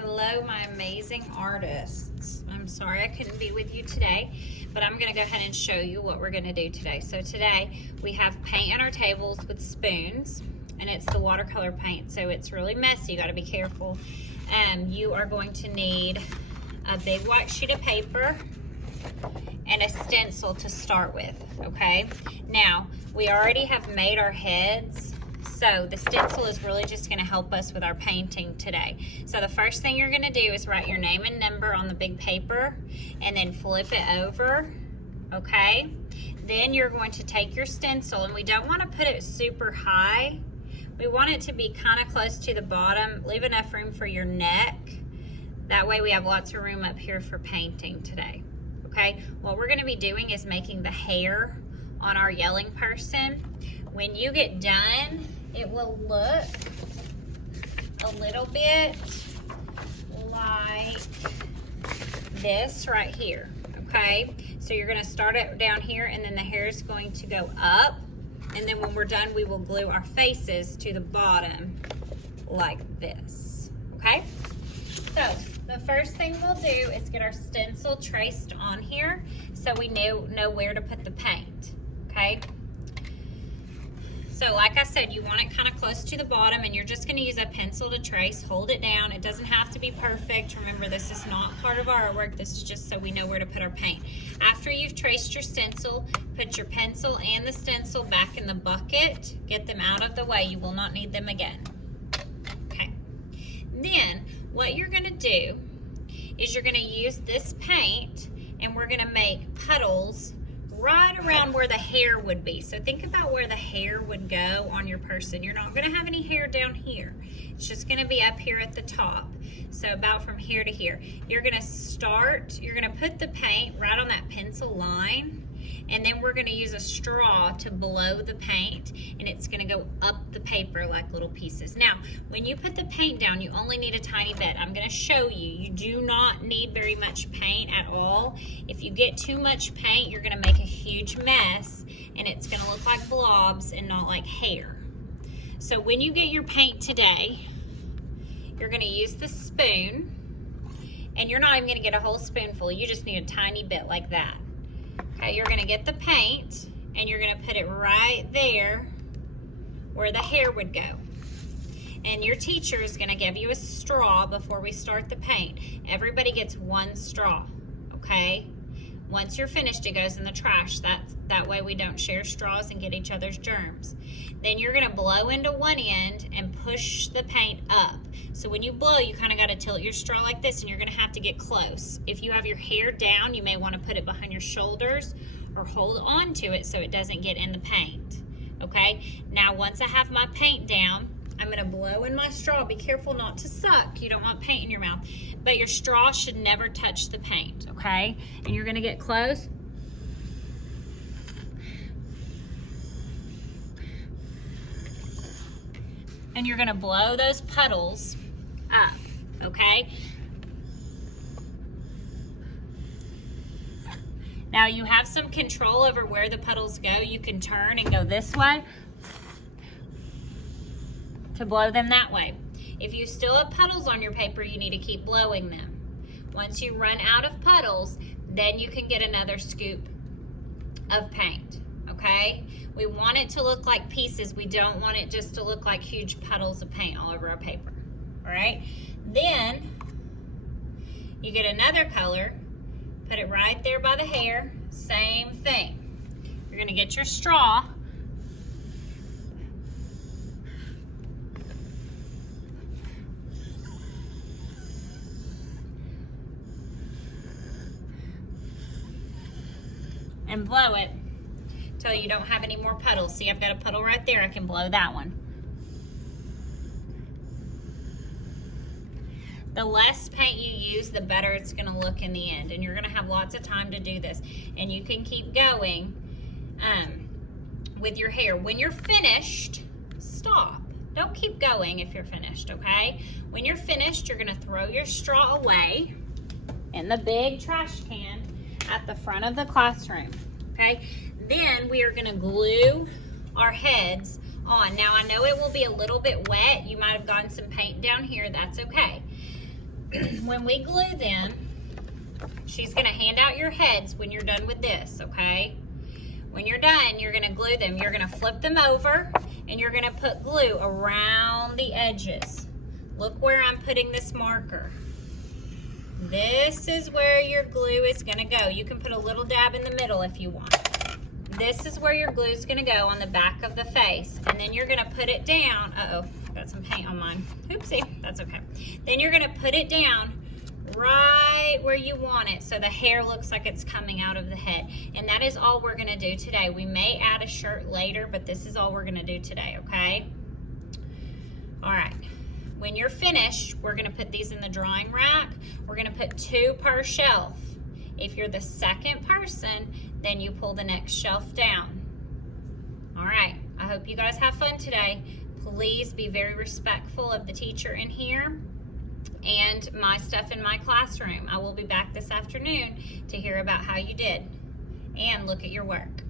Hello, my amazing artists. I'm sorry I couldn't be with you today, but I'm going to go ahead and show you what we're going to do today. So today we have paint on our tables with spoons, and it's the watercolor paint, so it's really messy. You got to be careful. You are going to need a big white sheet of paper and a stencil to start with, okay? Now, we already have made our heads, so the stencil is really just gonna help us with our painting today. So the first thing you're gonna do is write your name and number on the big paper and then flip it over, okay? Then you're going to take your stencil, and we don't wanna put it super high. We want it to be kind of close to the bottom. Leave enough room for your neck. That way we have lots of room up here for painting today. Okay, what we're going to be doing is making the hair on our yelling person. When you get done, it will look a little bit like this right here, okay? So you're going to start it down here, and then the hair is going to go up, and then when we're done, we will glue our faces to the bottom like this, okay? So the first thing we'll do is get our stencil traced on here so we know where to put the paint, okay? So like I said, you want it kind of close to the bottom, and you're just going to use a pencil to trace. Hold it down. It doesn't have to be perfect. Remember, this is not part of our artwork. This is just so we know where to put our paint. After you've traced your stencil, put your pencil and the stencil back in the bucket. Get them out of the way. You will not need them again. Okay. Then what you're going to do is you're going to use this paint, and we're going to make puddles right around where the hair would be. So think about where the hair would go on your person. You're not going to have any hair down here. It's just going to be up here at the top. So about from here to here. You're going to put the paint right on that pencil line, and then we're going to use a straw to blow the paint, and it's going to go up the paper like little pieces. Now, when you put the paint down, you only need a tiny bit. I'm going to show you. You do not need very much paint at all. If you get too much paint, you're going to make a huge mess, and it's going to look like blobs and not like hair. So when you get your paint today, you're going to use the spoon, and you're not even going to get a whole spoonful. You just need a tiny bit like that. Okay, you're going to get the paint, and you're going to put it right there where the hair would go. And your teacher is going to give you a straw before we start the paint. Everybody gets one straw, okay? Once you're finished, it goes in the trash. That way we don't share straws and get each other's germs. Then you're going to blow into one end and push the paint up. So when you blow, you kind of got to tilt your straw like this, and you're going to have to get close. If you have your hair down, you may want to put it behind your shoulders or hold on to it so it doesn't get in the paint. Okay? Now, once I have my paint down, I'm going to blow in my straw. Be careful not to suck. You don't want paint in your mouth. But your straw should never touch the paint, okay? And you're going to get close. And you're going to blow those puddles up, okay? Now you have some control over where the puddles go. You can turn and go this way to blow them that way. If you still have puddles on your paper, you need to keep blowing them. Once you run out of puddles, then you can get another scoop of paint, okay? We want it to look like pieces. We don't want it just to look like huge puddles of paint all over our paper, all right? Then you get another color, put it right there by the hair, same thing. You're gonna get your straw, and blow it till you don't have any more puddles. See, I've got a puddle right there. I can blow that one. The less paint you use, the better it's going to look in the end, and you're going to have lots of time to do this. And you can keep going with your hair. When you're finished, stop. Don't keep going if you're finished, okay? When you're finished, you're going to throw your straw away in the big trash can at the front of the classroom, okay? Then we are going to glue our heads on. Now I know it will be a little bit wet. You might have gotten some paint down here. That's okay. when we glue them, she's gonna hand out your heads when you're done with this, okay? When you're done, you're gonna glue them. You're gonna flip them over and you're gonna put glue around the edges. Look where I'm putting this marker. This is where your glue is gonna go. You can put a little dab in the middle if you want. This is where your glue is gonna go on the back of the face. And then you're gonna put it down. Uh-oh, got some paint on mine. Oopsie, that's okay. Then you're gonna put it down right where you want it so the hair looks like it's coming out of the head. And that is all we're gonna do today. We may add a shirt later, but this is all we're gonna do today, okay? All right. When you're finished, we're gonna put these in the drawing rack. We're gonna put 2 per shelf. If you're the second person, then you pull the next shelf down. All right, I hope you guys have fun today. Please be very respectful of the teacher in here and my stuff in my classroom. I will be back this afternoon to hear about how you did and look at your work.